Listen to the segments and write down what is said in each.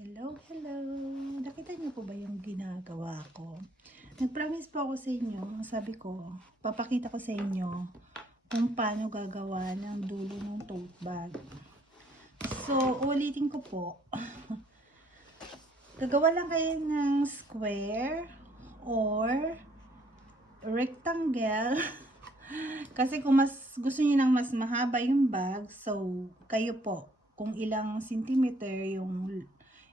Hello, hello! Nakita niyo po ba yung ginagawa ko? Nag-promise po ako sa inyo, sabi ko, papakita ko sa inyo kung paano gagawa ng dulo ng tote bag. So, ulitin ko po. Gagawa lang kayo ng square or rectangle. Kasi kung mas gusto niyo ng mas mahaba yung bag, so kayo po, kung ilang centimeter yung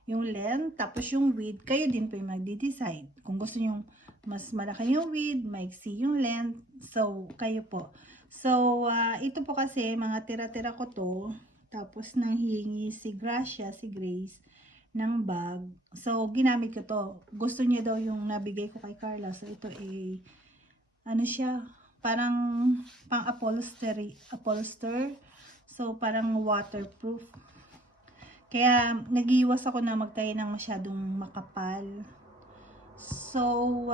length, tapos yung width, kayo din po yung magde-decide. Kung gusto niyo mas malaki yung width, maiksi yung length, so kayo po. So, ito po kasi, mga tira-tira ko to, tapos nanghihingi si Gracia, si Grace, ng bag. So, ginamit ko to. Gusto niya daw yung nabigay ko kay Carla. So, ito ano siya, parang upholster. So, parang waterproof. Kaya, nag-iwas ako na magtayo ng masyadong makapal. So,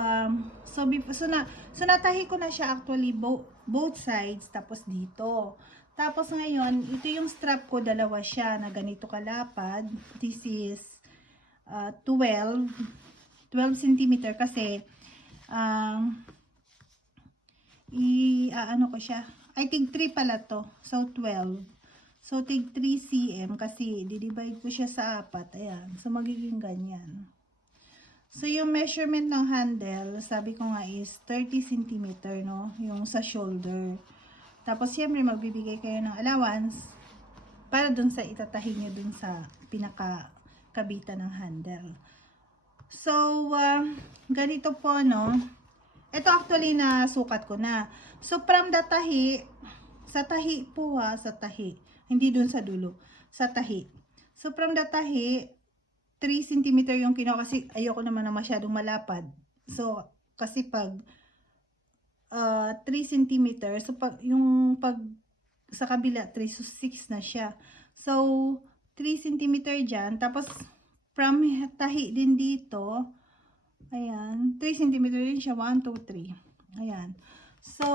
natahi ko na siya actually both sides, tapos dito. Tapos ngayon, ito yung strap ko, dalawa siya na ganito kalapad. This is 12 cm kasi ano ko siya. I think 3 pala to. So 12. So tig 3 cm kasi di-divide ko siya sa 4. Ayan. So magiging ganyan. So yung measurement ng handle, sabi ko nga is 30 cm, no? Yung sa shoulder. Tapos siyempre magbibigay kayo ng allowance para dun sa itatahi nyo dun sa pinaka kabitan ng handle. So, ganito po, no? Ito actually na sukat ko na. So, from the tahi, sa tahi po sa tahi. Hindi dun sa dulo. Sa tahi. So, from the tahi, 3 cm yung kinuha kasi ayoko naman na masyadong malapad. So, kasi pag 3 cm, so pag sa kabila 3, so 6 na siya. So, 3 cm dyan. Tapos, from tahi din dito, ayan, 3 cm din siya, 1, 2, 3. Ayan. So,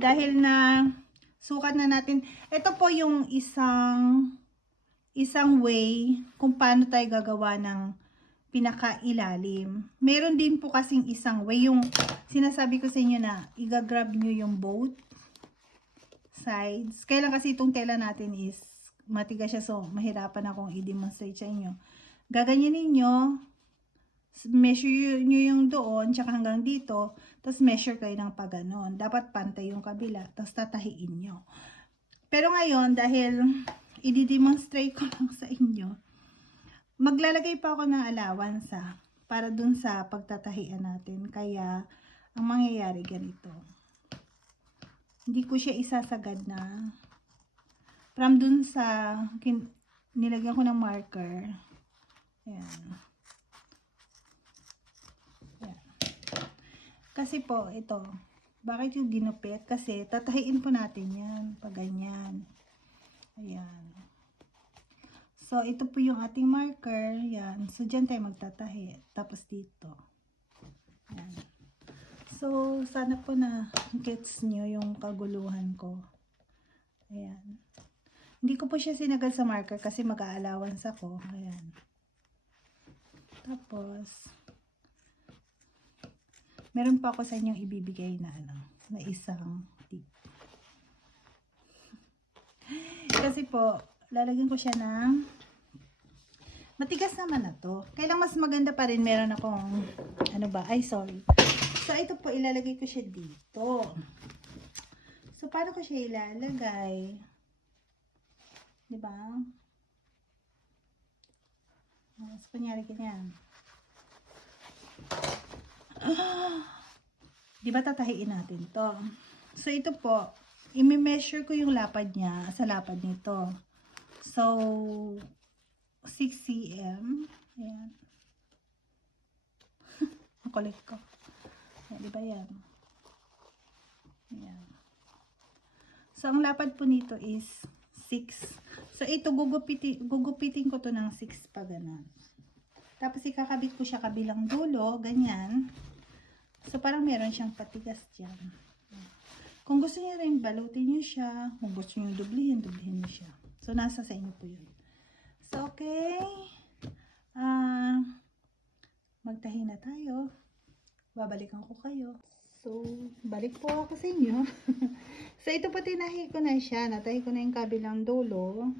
dahil na sukat na natin, ito po yung isang way kung paano tayo gagawa ng pinakailalim. Meron din po kasing isang way, yung sinasabi ko sa inyo na i-grab nyo yung both sides. Kailan kasi itong tela natin is matigas siya, so mahirapan akong i-demonstrate sa inyo. Gaganyanin nyo, measure nyo yung doon, tsaka hanggang dito, tapos measure kayo ng paganon. Dapat pantay yung kabila, tapos tatahiin nyo. Pero ngayon, dahil i-demonstrate ko lang sa inyo, maglalagay pa ako ng allowance para dun sa pagtatahian natin. Kaya, ang mangyayari ganito. Hindi ko siya isasagad na from dun sa nilagyan ko ng marker. Ayan. Ayan. Kasi po, ito. Bakit yung ginupit? Kasi tatahiin po natin yan. Pag ganyan. Ayan. So, ito po yung ating marker. Yan. So, dyan tayo magtatahi. Tapos dito. Yan. So, sana po na gets nyo yung kaguluhan ko. Ayan. Hindi ko po siya sinagad sa marker kasi mag-a-allowance ako. Ayan. Tapos, meron pa ako sa inyong ibibigay na na isang tip. Kasi po, lalagyan ko siya ng matigas naman na to. Kailang mas maganda pa rin, meron akong sorry. So, ito po, ilalagay ko siya dito. So, paano ko siya ilalagay? Diba? So, kunyari ganyan. Diba tatahiin natin to? So, ito po, i-measure ko yung lapad niya sa lapad nito. So, 6 cm. Ayan. Ang kulit ko. Ayan, diba yan? Ayan. So, ang lapad po nito is 6. So, ito, gugupitin ko to ng 6 pa ganun. Tapos, ikakabit ko siya kabilang dulo, ganyan. So, parang meron siyang patigas dyan. Kung gusto niyo rin, balutin niyo siya. Kung gusto niyo dublihin niyo siya. So, nasa sa inyo po yun. So, okay. Ah, magtahi na tayo. Babalikan ko kayo. So, balik po ako sa inyo. So, ito po tinahi ko na siya. Natahi ko na yung kabilang dulo.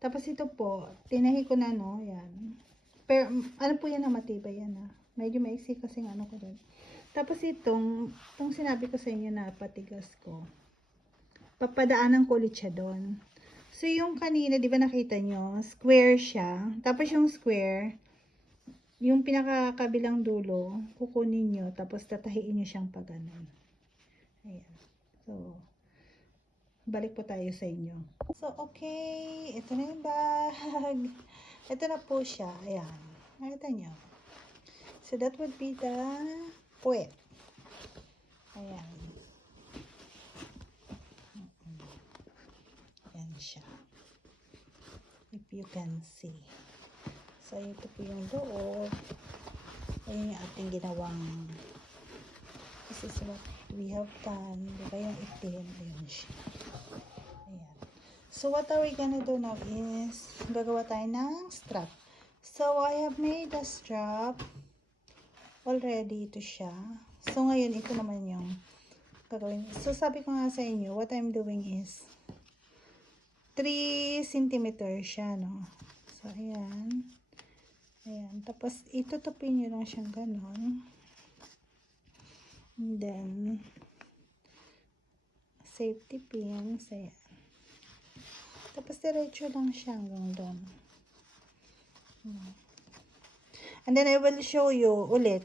Tapos ito po, tinahi ko na, no? Yan. Pero, ano po yan na matibay yan, ha? Medyo maiksi kasi ano ko doon. Tapos itong sinabi ko sa inyo na patigas ko, papadaanan ko ulit siya doon. So, yung kanina, di ba nakita nyo? Square siya. Tapos yung square, yung pinakakabilang dulo, kukunin nyo, tapos tatahiin nyo siyang paganon. Ayan. So, balik po tayo sa inyo. So, okay. Ito na yung bag. Ito na po siya. Ayan. Nakita nyo. So, that would be the puwet. Ayan. Ayan siya. If you can see. So, ito po yung loob. Ayan yung ating ginawang. This is what we have done. Diba yung itim? Ayan siya. Ayan. So, what are we gonna do now is, gagawa tayo ng strap. So, I have made a strap. Already, ito siya. So, ngayon, ito naman yung gagawin. So, sabi ko nga sa inyo, what I'm doing is 3 cm siya, no? So, ayan. Ayan. Tapos, itutupin nyo lang siyang ganon. And then, safety pins. Ayan. Tapos, diretso lang siya hanggang doon. And then, I will show you ulit.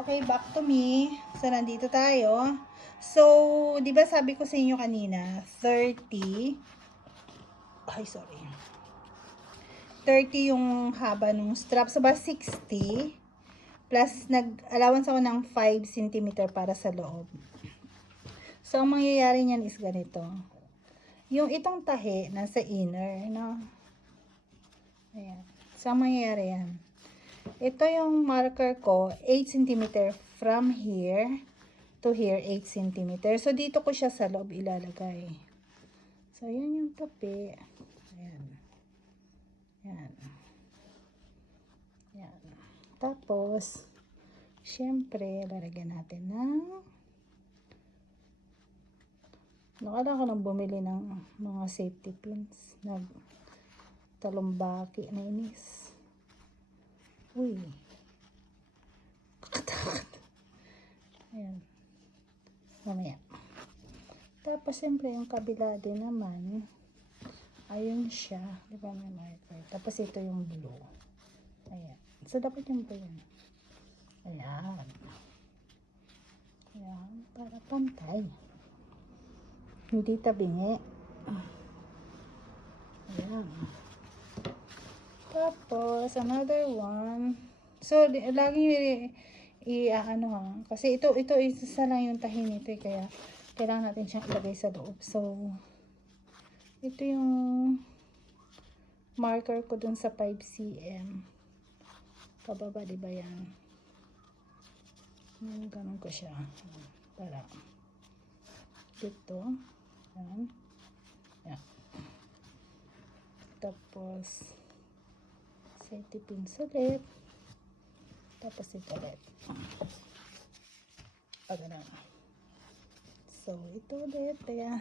Okay, back to me. So, nandito tayo. So, di ba sabi ko sa inyo kanina, 30. Ay, sorry. 30 yung haba ng strap. So, ba 60. Plus, nag-allowance ako ng 5 cm para sa loob. So, ang mangyayari niyan is ganito. Yung itong tahi, nasa inner, no? Ayan. So, ang mangyayari yan. Ito yung marker ko, 8 cm from here to here, 8 cm. So, dito ko siya sa loob ilalagay. So, yan yung tapi. Ayan. Ayan. Ayan. Tapos, syempre, lalagyan natin ng nakala ko nang bumili ng mga safety pins. Talumbaki na inis. Uy. Kakatakot. Ayan. Mamaya. Tapos, siyempre, yung kabila din naman, ayun siya. Diba may marker? Tapos, ito yung blue. Ayan. So, dapat yung blue yan. Ayan. Ayan. Para pantay. Hindi tabingi. Ayan. Tapos, another one. So, lagi ano ha. Kasi ito isa lang yung tahi nito eh. Kaya, kailangan natin siyang ilagay sa loob. So, ito yung marker ko dun sa 5 cm. Pababa, diba yan? Ganun ko siya. Para dito. Yan. Yan. Tapos, Safety pins ulit. Tapos ito ulit. Ganun. So, ito ulit. Ayan.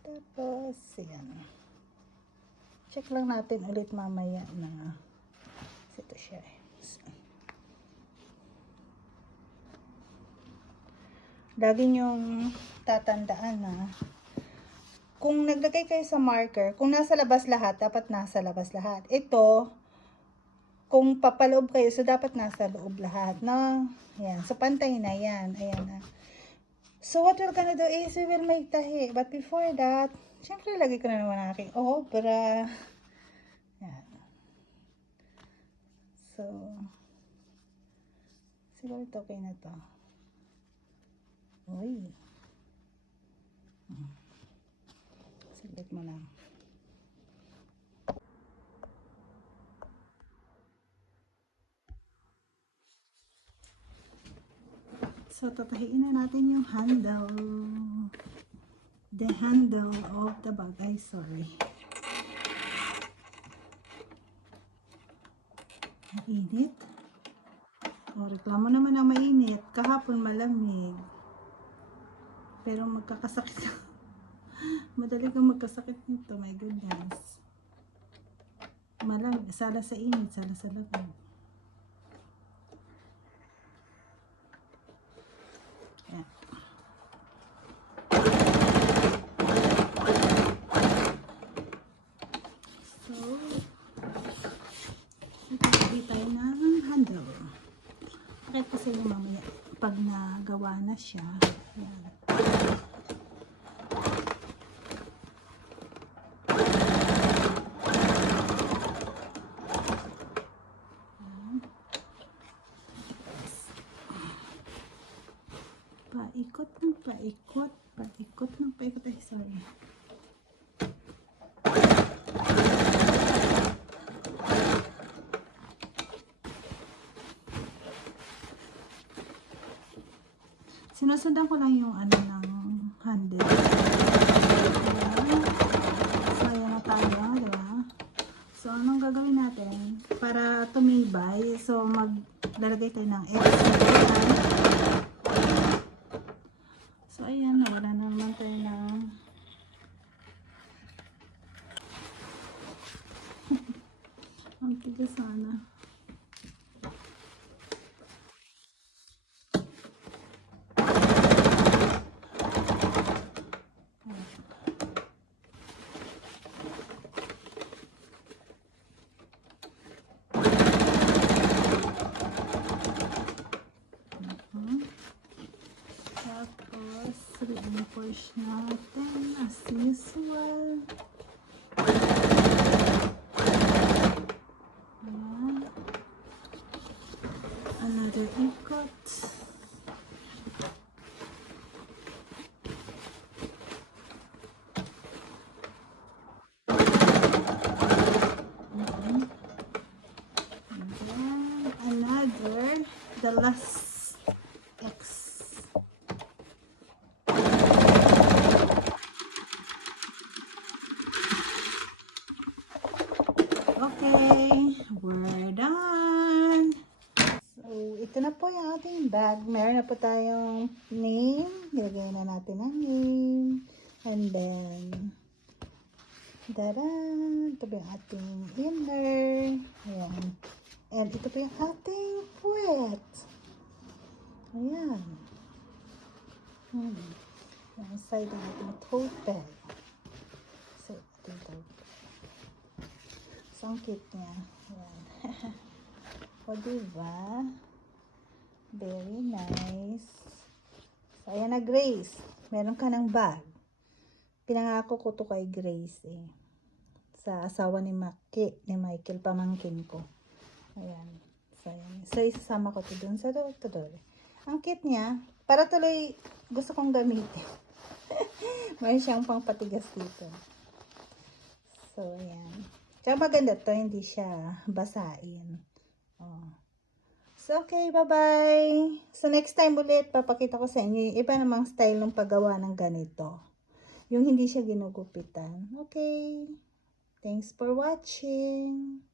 Tapos, ayan. Check lang natin ulit mamaya na ito siya. So, lagi nyong tatandaan na kung naglagay kayo sa marker, kung nasa labas lahat, dapat nasa labas lahat. Ito, kung papaloob kayo, so dapat nasa loob lahat, no? Ayan. So, pantay na yan. Ayan na. So, what we're gonna do is, we will make tahi. But before that, syempre, lagay ko na naman ang aking obra. Ayan. So, siguro ito okay na to. Uy. Saglit mo lang. So, tatahiin na natin yung handle. The handle of the bag. Ay, sorry. Mainit. O, reklamo naman ang mainit. Kahapon malamig. Pero magkakasakit. Madali kang magkasakit nito. My goodness. Malamig. Sala sa init. Sala sa lamig. Ayan. So, ito tayo ng handle. Bakit kasi yung mamaya pag nagawa na siya. Ayan. Paikot ng paikot. Paikot ng paikot. Ay, sorry. Sinusundan ko lang yung ano ng handle. Ayan. So, ayan na tayo, diba? So, anong gagawin natin? Para tumibay, so maglalagay tayo ng extra. So, ayan, wala na naman tayo ng ang tigas sana. Tapos, reinforce natin as usual. Ayan. Another ikot. And then, another, the last X. Okay, we're done. So, ito na po yung ating bag. Meron na po tayong name. Ilagay na natin ang name. And then, dadan! Ito po yung ating inner. Ayan. And ito po yung ating puwet. Ayan. Yung side ng ating tote bag. So, ito yung tote bag. So, ang cute niya. Ayan. O, diba? Very nice. So, ayan na, Grace. Meron ka ng bag. Pinangako ko to kay Grace eh. Sa asawa ni Michael, pamangkin ko. Ayan. So, ayan. So, isasama ko to dun sa door. Ang cute niya. Para tuloy, gusto kong gamitin. May siyang pangpatigas dito. So, ayan. Tsaka maganda to, hindi siya basain. Oh. So, okay, bye-bye. So, next time ulit, papakita ko sa inyo yung iba namang style ng paggawa ng ganito. Yung hindi siya ginugupitan. Okay. Thanks for watching.